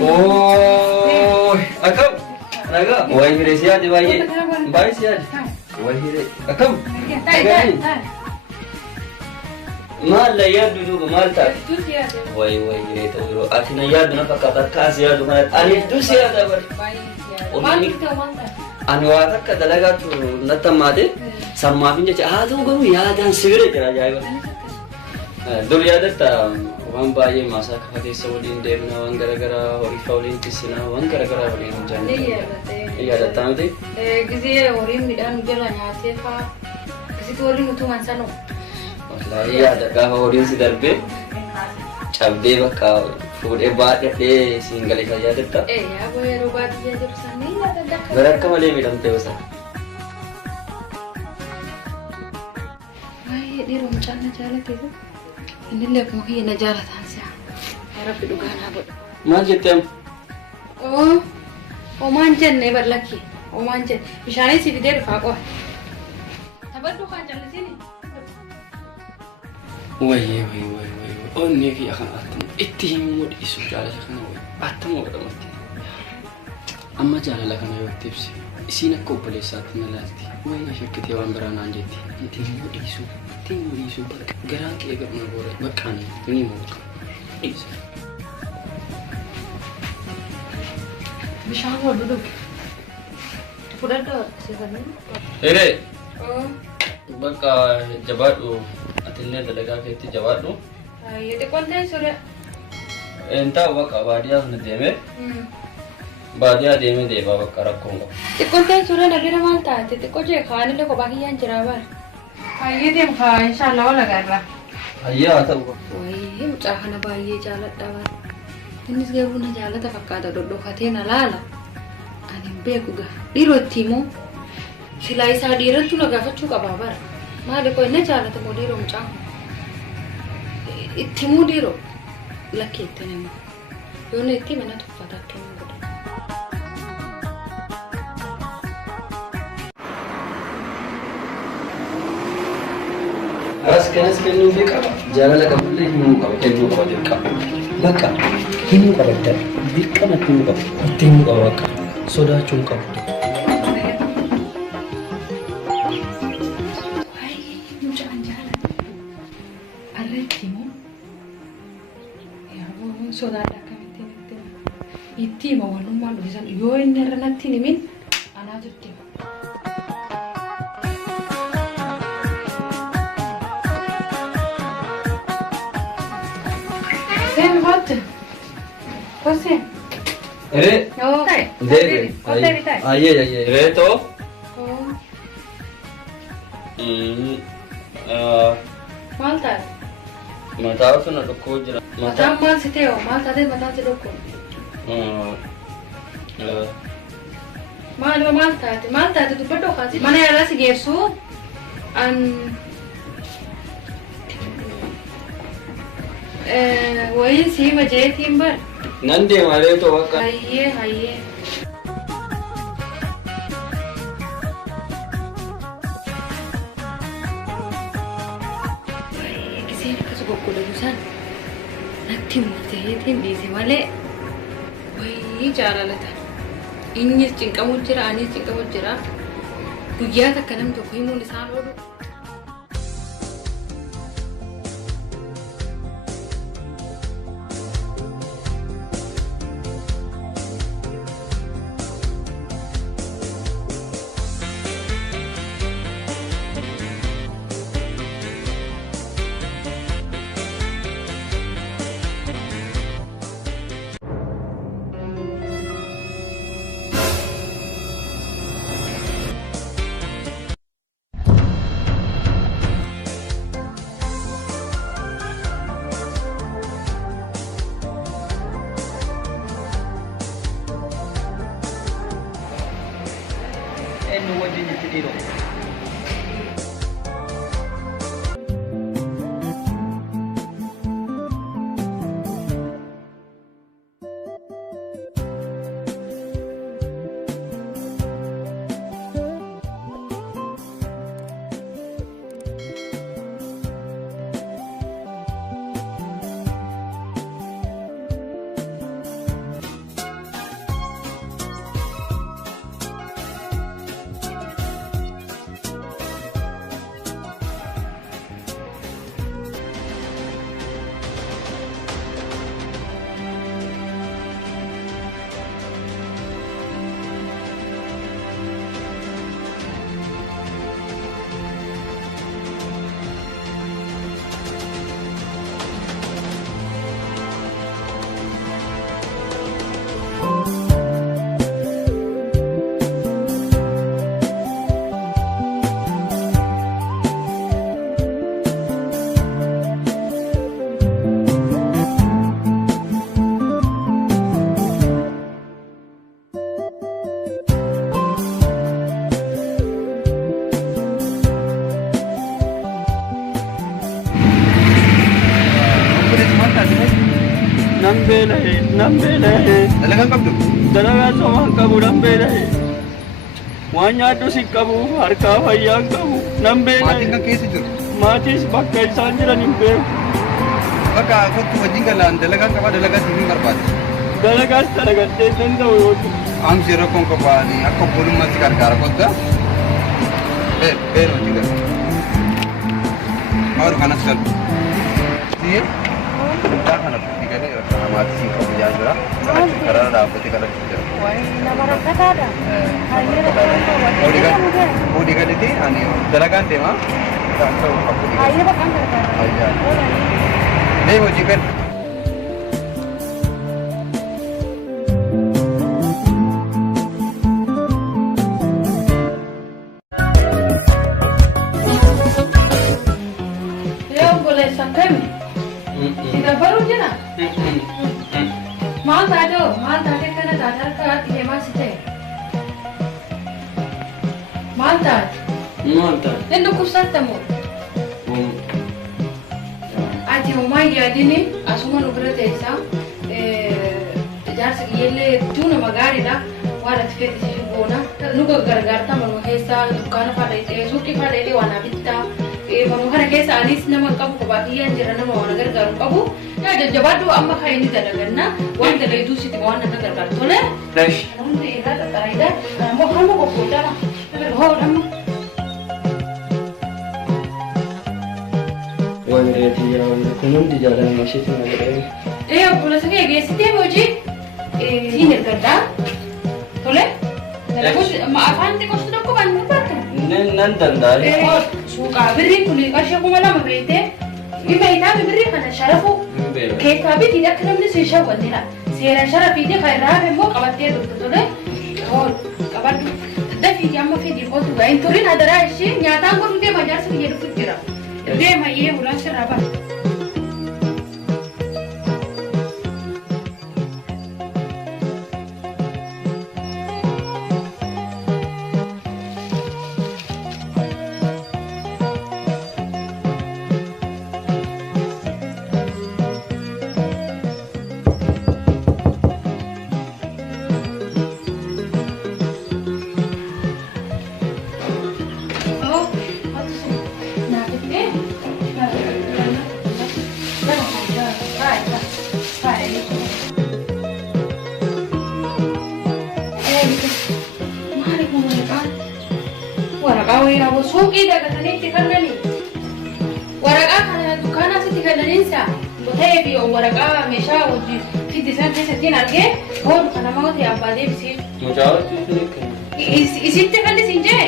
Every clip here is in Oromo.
Oh, akam, naga, wai hire siya di bai siya, wai hire, akam, mal la yadu juga mal tak, wai hire tu bro, akhirnya yadu nak kata kas yadu mana, ani tu siya dah ber, anu ada kata laga tu nata made, sama pinja cah, tu guru yadan segera kena jaya, dulu yadat wan baay'ee maasaa kafa keessa waliin deemna waan garagaraa horii fa'aa waliin tissinaa waan garagaraa waliin hojjanna. Yaadataa miti? Gisee horiin midhaan jala nyaatee fa'aa gisitti waliin utumaan sanoo. Wallaahi yaada gaafa horiin si darbee cabdee bakka fuudhee baadhadhee siin galee kan yaadatta. Yaaboo yeroo baadiyyaa jiru sanii yaadadha. Gara akka malee miidhamtee basa. Baay'ee dhiiroo mucaan na jaalatee inni illee akkuma kiyya na jaalataan si'a. Rabbi dhugaa naa godhu. Maal jetteem? Omaan jenne ballakki. Omaan jenne. Bishaanis si fidee dhufaa qofa. Taphadhu kan callisini. Wayyee. Onnee kiyya kan attama itti himuu dhiisu jaalala kana wayi. Attama godhamatti. Amma jaalala kana yoo itti ibsi. Isiin akka obboleessaatti na laalti. Wayi na shakkitee waan biraa naan jetti. Itti himuu dhiisu. Garaan kee gadhuma boora baqqaan ni muuqa. Bishaan wal dhuge. Fudhadhaa seetanii. Hiree. Bakka jabaadhu atillee dalagaa keetti jabaadhu. Xiqqoon ta'e sore. Intaa bakka baadiyyaa sana deemee. Baadiyyaa deemee deebaa bakka rakkoon qabu. Xiqqoon ta'e sore nageera maal taate xiqqoo jee kaanillee kophaa kiyyaan jiraa bara. Hayyee deemu kaa inshallah wal agarra. Hayyee haa ta'u. Wayii mucaa kana baay'ee jaaladha bara. Innis garuu na jaalata fakkaata dhodhokatee na laala. Ani hin beeku gaa. Dhiiroo itti himoo silaa isaa dhiirantu na gaafachuu qabaa bara. Maali koo inni jaalata moo dhiiroo mucaa kun? Itti himuu dhiiroo lakkee itti himu. Yoo na itti mana tuffata akka hin godhu. Kanas kennuu fi qaba. Jaalala qabullee himuu qaba. Kennuu qaba dirqama. Bakka himuu qaba dirqama himuu qaba. Itti himuu qaba bakka. Sodaachuu qabu. Mucaan jaalata. Arra itti himoo? Yaaboo sodaadha akkamittiin itti hima? Itti hima walummaan dhufisan yoo inni irra natti hin himin anaatu itti hima. Cos'è? No, deve. Aye. Reto. Malta. Mataa sana dhukuu jira. Mataan maal si ta'e maal taatee mataan si dhukuu? Maal taate dubbadhu kaasi. Mana yaalaa si geessu wayin si majeetiin bar. Nan deema reetoo bakka. Hayyee. Giseen akkas goggodamusan natti murteetiin dhiise malee wayii jaalalata. Innis cinqamu jira anis cinqamu jira. Guyyaa takka namni tokko himuun isaan oolu. Eno wajjin itti dhiiroo. Nambela Dalagang kabdo. dalaga soman kabu nambela wanya tu si kabu harka fayyan kabu nambela Maatiin kan keessa jiru. matis bakka isaan jiran hin beeku Bakka kottu wajjin galaan dalagaan qaba dalagaa siif hin barbaadu. dalagaas dalagattee danda'u yoo ta'u Amsi rakkoon qabaanii akka obbolummaatti gargaara kotta. Beenu wajjin gara. Maaru kanas galu. Siye? Guddaa kana fuutii galee rakkaa maatii siin qabu yaa jira. Kadhachuu karaa dhaabbatee kadhachuu jira. Fuudhii galetee ani dalagaan deema. Deema wajjin galu. Baru je na. Mal tado kana dadar ka tihe masite. Mal tad. Endo kusat tamu. Ati umay yadini asuma nugre tesa. Jar se yelle tuna magari da wala tfeti se bona. Nuga gargar ta manu hesa dukana pada ite suki pada ite wana bitta. Manu hara kesa anis nama kabu kebahagiaan jera nama wana gargar kabu. Ya jabadu amma khaini dalaganna wanda lay dusi ti wana gargar tole. Fresh. Namun ira ta taida mo hamu ko kota na. Ho namu. Wanda dia wanda kunun di jalan masih tinggal ada. Boleh sekali gesite moji. Ini garda. Tole. Terus maafan ti ko sudah ko ban berapa? Nan dandar. Suka beri kuli kasih aku malam berite. Iba ita beri kana sharafu. Kayak tapi tidak kena mesti sisha wandira. Sera sharafi dia kayak rabe mo kabatnya tu tole. Oh kabat tu. Tapi dia mau pergi kau tu gaya. Turin ada rahasia. Nyata aku dia bajar sih dia tu kira. Dia mah ye ulang seraba. Suki daga kaniti kanani. Waraqaa kana dukkaana asitti galaniinsa. Botee fi waraqaa meeshaa hojii fitti isaan keessatti argee hoolu kana mawti abbaa deebisiif. Isitti kan isin jee?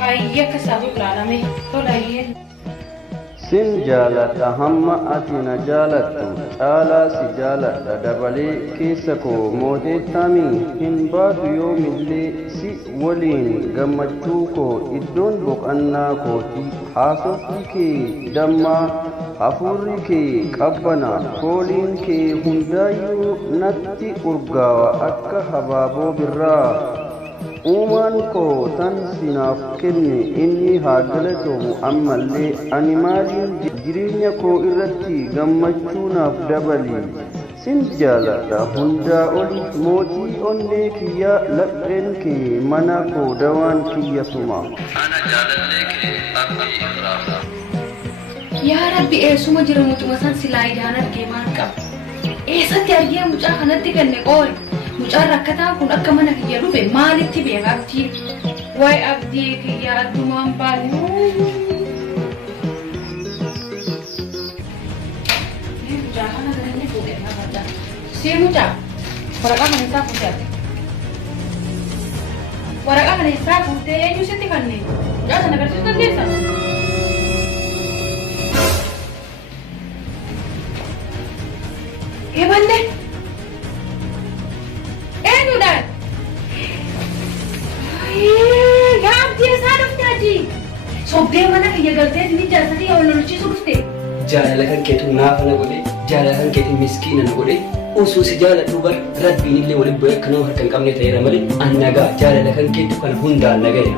Hayya akka isaa gurgurame tola hiyyee. sin jaaladha hamma ati na jaalattu caalaa si jaaladha dabalee keessa koo mooteettamii hin baatu yoomillee si waliin gammachuu koo iddoon boqannaa kooti haasofni kee dammaa hafuurri kee qabbana fooliin kee hundaayyuu natti urgaawa akka habaaboo birraa uumaan koo tan sinaaf kenne inni haa galatomu ammallee ani maaliin jireenya koo irratti gammachuu naaf dabali sin jaaladha hundaa oli mootii onnee kiyya lapheen kee mana koo dawaan kiyya suma ana jaalallee kee abdii irraa yaa rabbi eessuma jira mucuma san silaa ijaan argee maal qaba eessatti argee mucaa kanatti kenne qooli mucaan rakkataan kun akka mana kiyya dhufe maalitti beeka abdii waay abdii kiyya addumaan baane mucaa kana galanii fuudhee nafadha sii mucaa waraqaa kana isaa fuutee ati waraqaa kana isaa fuutee eenyu sitti kanne mucaa sana agarsiisuu dandeessa eeballe eenyudhaan yaa abdii isaa dhufte ati sobdee mana kiyya galtee ni jaalatanii yoo lolchiisu dhufte jaalala kan keetu naafa na godhe jaalala kan keetu miskiina na godhe osoo si jaaladhu bar rabbiin illee waliin bu'ee akka nama harka hin qabne ta'eera malee an nagaa jaalala kan keetu kana hundaan nagaya.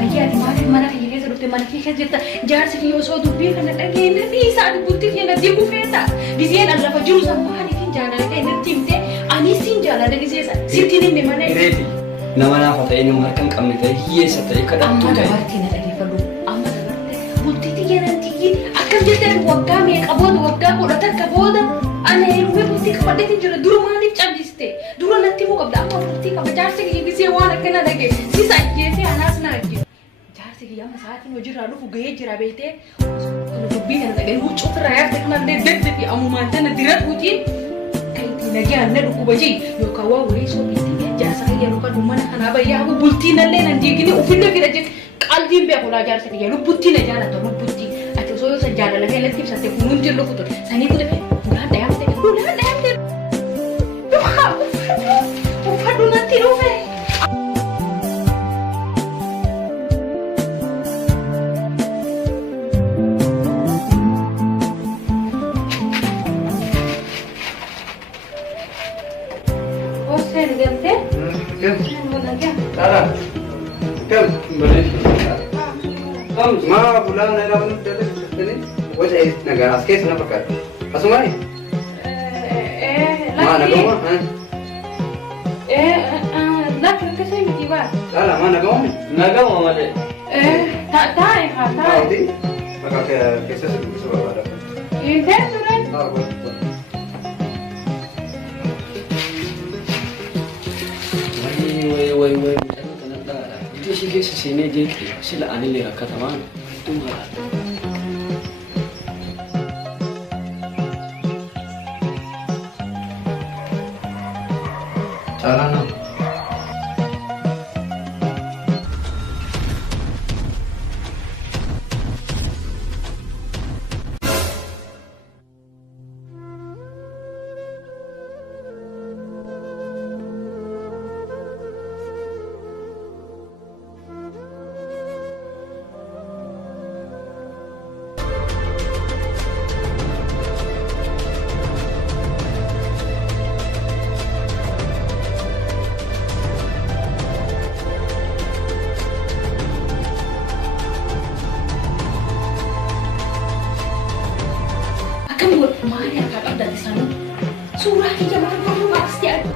Ayyaati maaliif mana kiyya keessa dhufte mana kiyya keessa jirta jaarsi kiyya osoo dubbii kana dhageenya fi isaan bultii kiyya natti gufeeta biseen an lafa jiru san maaliif jaalala kee natti himte jaalladhe dhiseessa. Sitti inni mana. Reeti nama naafa ta'e nama harka hin qabne ta'e hiyyeessa ta'e kadhattuu Amma ta'e. dabartii na dhageeffadhu. Amma dabartii bultii xiyyaanatti akkam jettee waggaa meeqa booda waggaa 10 takka booda ana heerumee bultii qabadheetiin jira. Dura maaliif calliste? Dura natti himuu qabda. Amma bultii qaba. Jaarsi kiyya gisee waan akkana dhage. Sisa ajjeesee anaas na ajjeese. Jaarsi kiyya amma sa'aatiin hojiirraa dhufu gahee jira beektee. Dubbii kana dhagee huccuu ofirraa yaarte kanallee deddeebi ammumaan tana dira dhuutiin kan ittiin nagaan na dhukkuba jee yookaan waa wayii soobiitti jaarsa kiyya yookaan mana kanaa bayyaa bultiin nallee nan diigini ofiillee fida jee qalbiin beeku laa jaarsa kiyya lubbuttii na jaalata lubbuttii ati osoo yoo san jaalala kee latti ibsatte kunuun jirru kutu sanii kutu gulaan dhayaamte uffadhu natti dhufe. Ma bulan era un tele wes es naga aske sana pakar asumai ma naga ma Laki kasi miti ba? ala ma naga ma Nagama malee. Tae ha tae. di maka ke se se ba ada Inte surat. ah boleh Way mucaan kana dhaara. Iddoo ishee keessa seenee jeeqee sila anillee rakkatamaan dhumaa. carana Maali akka qabdan isaanii suuraa kiyya maal godhuu baasti jedhu.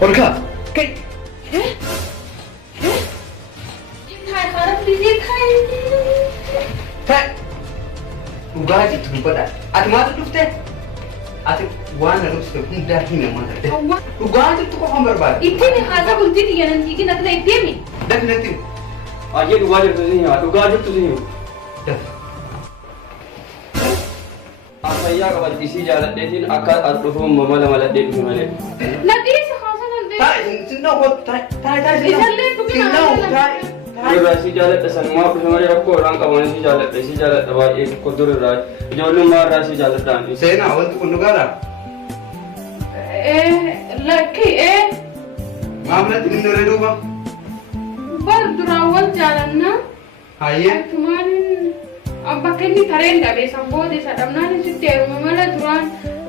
Olga kai Tae harap biji tae. kai ugaji tu pada at ma tu dufte at wan na dufte hunda hina ma dufte ugaji tu ko hambar ba Itti haasa bultii xiyya nan diigi nakna itti himi. definitely Ajee dhugaa jirtu siin yaa dhugaa jirtu siin. Afayyaa qabattisii jaaladheetiin akka as dhufuun mamala maladhee dhufu malee. Nadhiisa haasa nan deemu. tai sinna ko tai Isallee dhugina tai Irraa si jaaladha sanumaa dhufe malee rakkoo irraan qaban si jaaladha baay'ee tokko dur irraa ijoollummaa irraa si jaaladhaan. sena wanti kun dhugaadha Lakki maamlatti inni dore duuba bar duraan wal jaalannaa. hayyee Akkumaan bakka inni tareen dhabe sanboota isa dhabnaan isitti heeruma mala duraan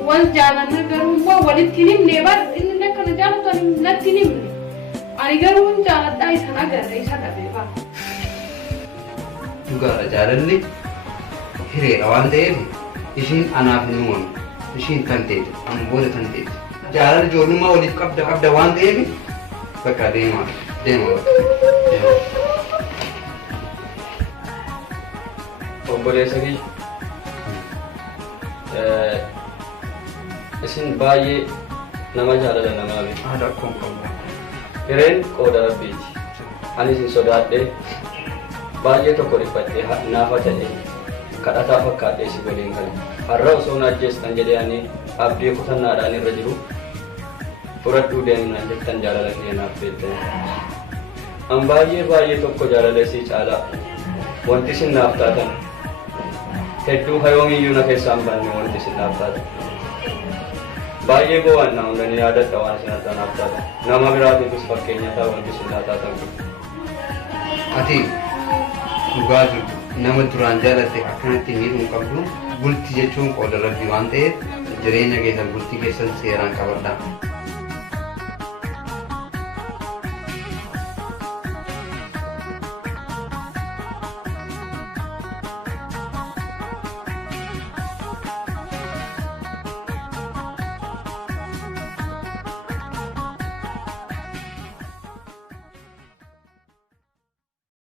wal jaalanna garuu immoo walitti himne bar inni akka na jaalatu ani natti himne. Ani garuu hin jaaladhaa isan agarre isa dhabe ba. dhugaadha jaalalli hireedha waan ta'eef ishiin anaaf hin uumamu ishiin kan ta'eeti amma booda kan ta'eeti jaalala ijoollummaa waliif qabda waan ta'eef bakka deema Obboleessa kiyya isin baay'ee nama jaalala namaa beeku. haadha akkoon qabu Hireen qooda rabbiiti. Ani isin sodaadhee baay'ee tokko dhiphadhee naafa jedhee kadhataa fakkaadhee si waliin kan har'a osoo na ajjeestan jedhee ani abdii kutannaadhaan irra jiru fudhadhuu deemnaan jettan jaalala kiyya naaf beektan. An baay'ee tokko jaalala isii caalaa wanti isin naaf taatan hedduu hayoomiyyuu na keessaan banne wanti isin naaf taatan. Baay'ee gowwaannaa hundanii yaadadha waan isin adda naaf taatan. Nama biraatiifis fakkeenya ta'a wanti isin naaf taatan kun. ati dhugaa jirtu nama duraan jaalatte akkanatti miidhuu qabdu bultii jechuun qooda rabbii waan ta'eef jireenya keessan bultii keessan seeraan qabadhaa.